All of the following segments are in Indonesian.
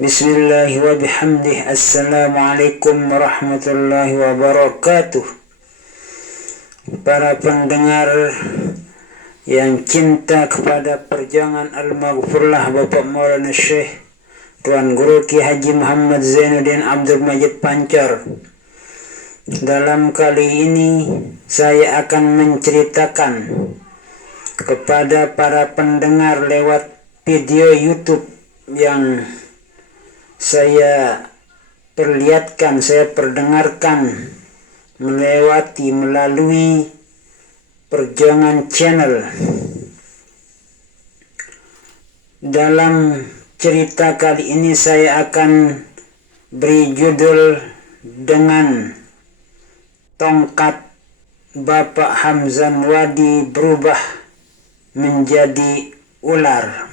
Bismillah wa bihamdih. Assalamualaikum warahmatullahi wabarakatuh. Para pendengar yang cinta kepada perjuangan Al-Maghfurlah Bapak Maulana Syekh Tuan Guru Ki Haji Muhammad Zainuddin Abdul Majid Pancar. Dalam kali ini saya akan menceritakan kepada para pendengar lewat video YouTube yang saya perlihatkan, saya perdengarkan melalui Perjuangan Channel. Dalam cerita kali ini saya akan beri judul dengan tongkat Bapak Hamzan Wadi berubah menjadi ular.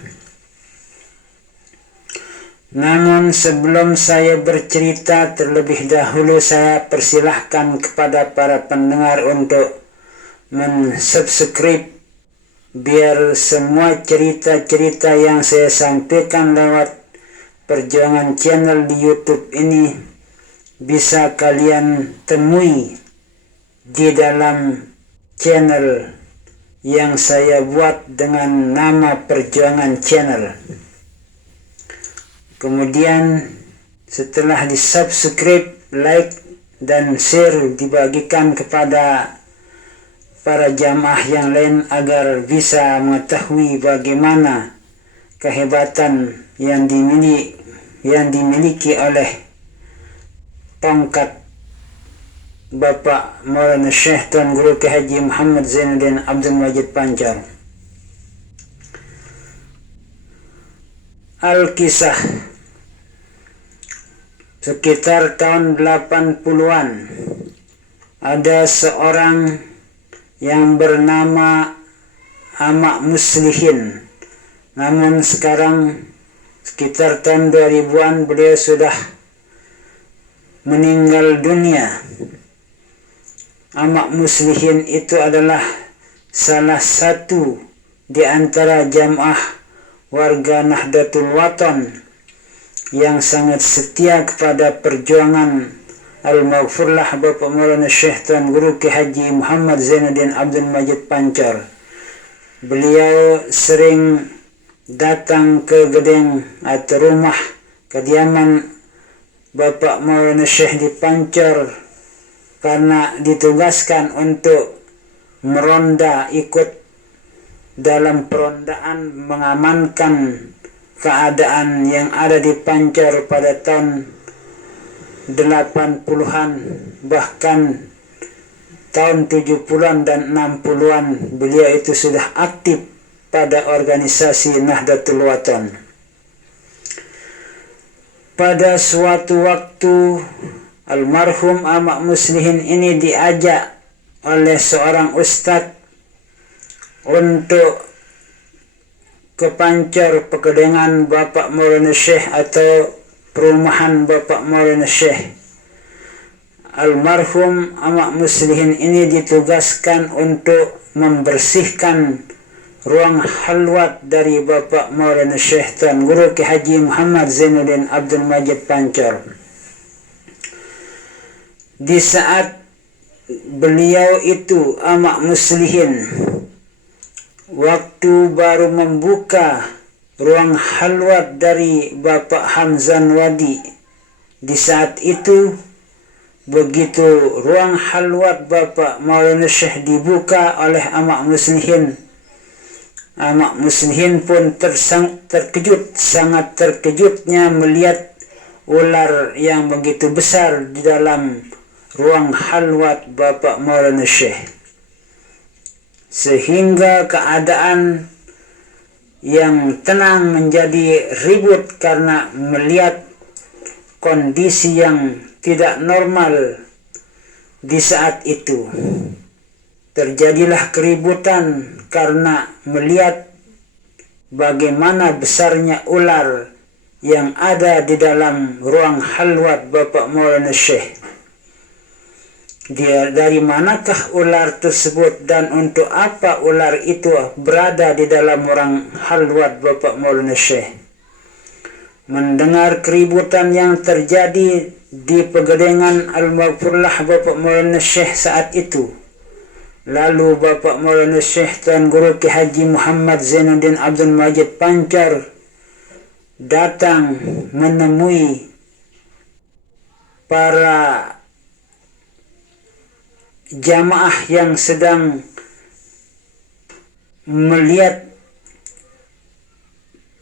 Namun sebelum saya bercerita, terlebih dahulu saya persilahkan kepada para pendengar untuk mensubscribe biar semua cerita-cerita yang saya sampaikan lewat Perjuangan Channel di YouTube ini bisa kalian temui di dalam channel yang saya buat dengan nama Perjuangan Channel. Kemudian setelah di-subscribe, like, dan share dibagikan kepada para jamaah yang lain agar bisa mengetahui bagaimana kehebatan yang dimiliki oleh tongkat Bapak Maulana Syekh Tuan Guru Ki Haji Muhammad Zainuddin Abdul Majid Pancar. Al-Kisah. Sekitar tahun 80-an ada seorang yang bernama Amak Muslihin. Namun sekarang sekitar tahun 2000-an beliau sudah meninggal dunia. Amak Muslihin itu adalah salah satu di antara jamaah warga Nahdlatul Watan yang sangat setia kepada perjuangan Al-Maghfurlah Bapak Maulana Syekh Tuan Guru Ki Haji Muhammad Zainuddin Abdul Majid Pancar. Beliau sering datang ke gedung atau rumah kediaman Bapak Maulana Syekh di Pancar karena ditugaskan untuk meronda, ikut dalam perondaan mengamankan keadaan yang ada di Pancar pada tahun 80-an, bahkan tahun 70-an dan 60-an beliau itu sudah aktif pada organisasi Nahdlatul Watan. Pada suatu waktu almarhum Amak Muslihin ini diajak oleh seorang ustadz untuk ke Pancar pekedengan Bapak Maulana Syekh atau perumahan Bapak Maulana Syekh. Almarhum Amak Muslihin ini ditugaskan untuk membersihkan ruang halwat dari Bapak Maulana Syekh Tuan Guru Ki Haji Muhammad Zainuddin Abdul Majid Pancar. Di saat beliau itu, Amak Muslihin, waktu baru membuka ruang halwat dari Bapak Hamzan Wadi, di saat itu begitu ruang halwat Bapak Maulana Syekh dibuka oleh Amak Muslihin, Amak Muslihin pun terkejut, sangat terkejutnya melihat ular yang begitu besar di dalam ruang halwat Bapak Maulana Syekh. Sehingga keadaan yang tenang menjadi ribut karena melihat kondisi yang tidak normal di saat itu. Terjadilah keributan karena melihat bagaimana besarnya ular yang ada di dalam ruang halwat Bapak Maulana Syekh. Dia dari manakah ular tersebut dan untuk apa ular itu berada di dalam orang halwat Bapak Maulana Syekh? mendengar keributan yang terjadi di Pegadengan Al-Maghfurlah Bapak Maulana Syekh saat itu. Lalu Bapak Maulana Syekh Tuan Guru Ki Haji Muhammad Zainuddin Abdul Majid Pancar datang menemui para jamaah yang sedang melihat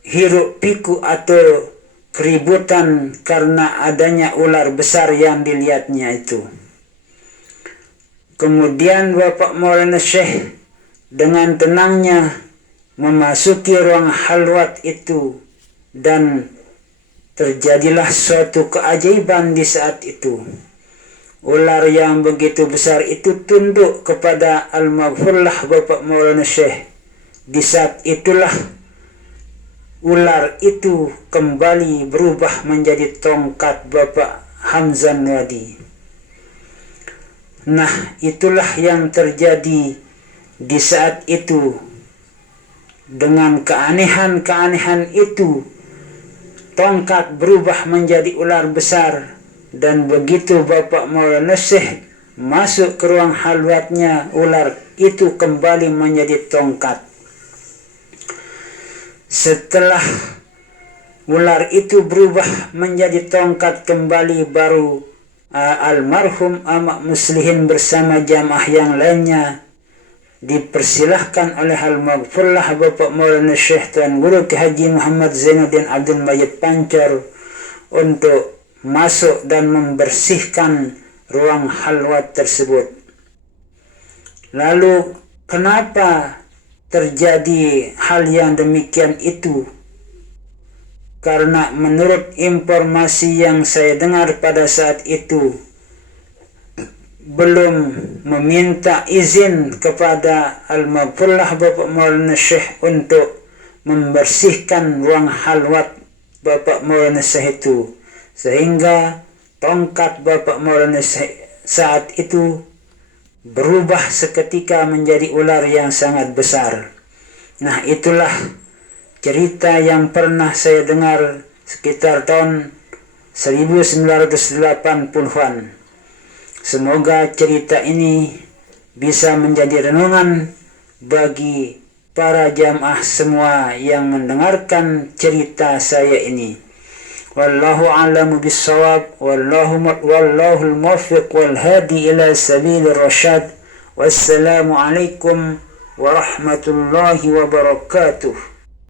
hiruk pikuk atau keributan karena adanya ular besar yang dilihatnya itu. Kemudian Bapak Maulana Syekh dengan tenangnya memasuki ruang halwat itu dan terjadilah suatu keajaiban di saat itu. Ular yang begitu besar itu tunduk kepada Al-Maghfurlah Bapak Maulana Syekh. Di saat itulah ular itu kembali berubah menjadi tongkat Bapak Hamzan Wadi. Nah, itulah yang terjadi di saat itu. Dengan keanehan-keanehan itu, tongkat berubah menjadi ular besar. Dan begitu Bapak Maulana Syekh masuk ke ruang halwatnya, ular itu kembali menjadi tongkat. Setelah ular itu berubah menjadi tongkat kembali, baru almarhum Amak Muslihin bersama jamaah yang lainnya dipersilahkan oleh Al-Maghfurlah Bapak Maulana Syekh Tuan Guru Ki Haji Muhammad Zainuddin Abdul Majid Pancar untuk masuk dan membersihkan ruang halwat tersebut. Lalu kenapa terjadi hal yang demikian itu? Karena menurut informasi yang saya dengar pada saat itu, belum meminta izin kepada Al-Maghfurlah Bapak Maulana Syekh untuk membersihkan ruang halwat Bapak Maulana Syekh itu, sehingga tongkat Bapak Maulana Syekh saat itu berubah seketika menjadi ular yang sangat besar. Nah, itulah cerita yang pernah saya dengar sekitar tahun 1980-an. Semoga cerita ini bisa menjadi renungan bagi para jamaah semua yang mendengarkan cerita saya ini. Wallahu a'lamu bis-shawab, wallahul muwaffiq wal hadi ila sabilir rasyad. Wassalamu alaikum warahmatullahi wabarakatuh.